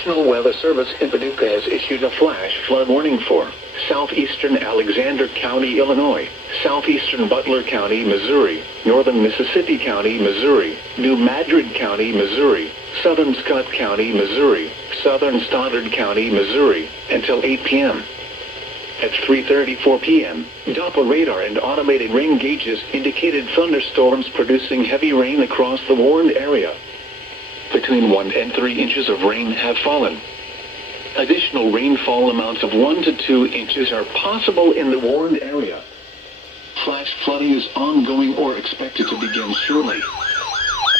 National Weather Service in Paducah has issued a flash flood warning for southeastern Alexander County, Illinois, southeastern Butler County, Missouri, northern Mississippi County, Missouri, New Madrid County, Missouri, southern Scott County, Missouri, southern Stoddard County, Missouri, until 8 p.m. At 3:34 p.m., Doppler radar and automated rain gauges indicated thunderstorms producing heavy rain across the warned area. Between 1 and 3 inches of rain have fallen. Additional rainfall amounts of 1 to 2 inches are possible in the warned area. Flash flooding is ongoing or expected to begin shortly.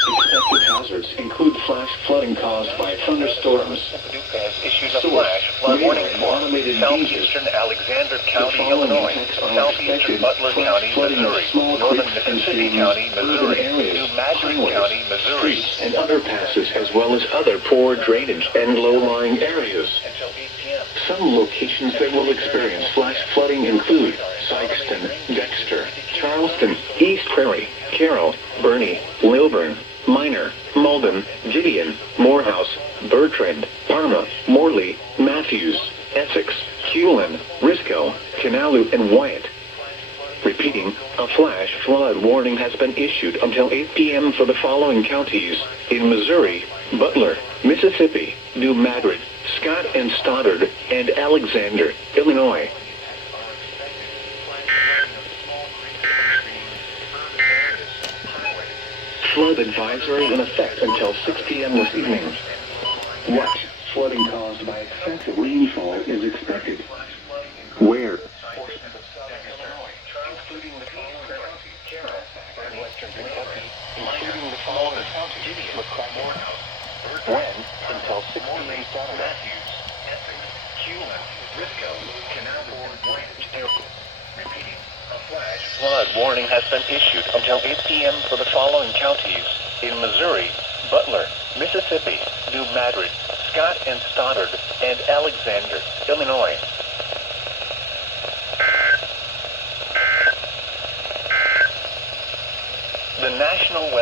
Expected hazards include flash flooding caused by thunderstorms. Paducah has issued a flash flood warning for southeastern Alexander County, Illinois, southeastern Butler County, Missouri, northern Mississippi County, Missouri, New Madrid County, Missouri, and underpasses, as well as other poor drainage and low-lying areas. Some locations that will experience flash flooding include Sykeston, Dexter, Charleston, East Prairie, Carroll, Burney, Lilburn, Minor, Malden, Gideon, Morehouse, Bertrand, Parma, Morley, Matthews, Essex, Hewlin, Risco, Kanalu, and Wyatt. Repeating, a flash flood warning has been issued until 8 p.m. for the following counties in Missouri, Butler, Mississippi, New Madrid, Scott and Stoddard, and Alexander, Illinois. Flood advisory in effect until 6 p.m. this evening. Watch, flooding caused by excessive rainfall is expected. Where? Including the following when? Until 6 p.m. Matthews, Essex, Hewlin, Risco, Kanalu, and Wyatt. Repeating, a flash flood warning has been issued until 8 p.m. for the following counties in Missouri, Butler, Mississippi, New Madrid, Scott and Stoddard, and Alexander, Illinois. The National Weather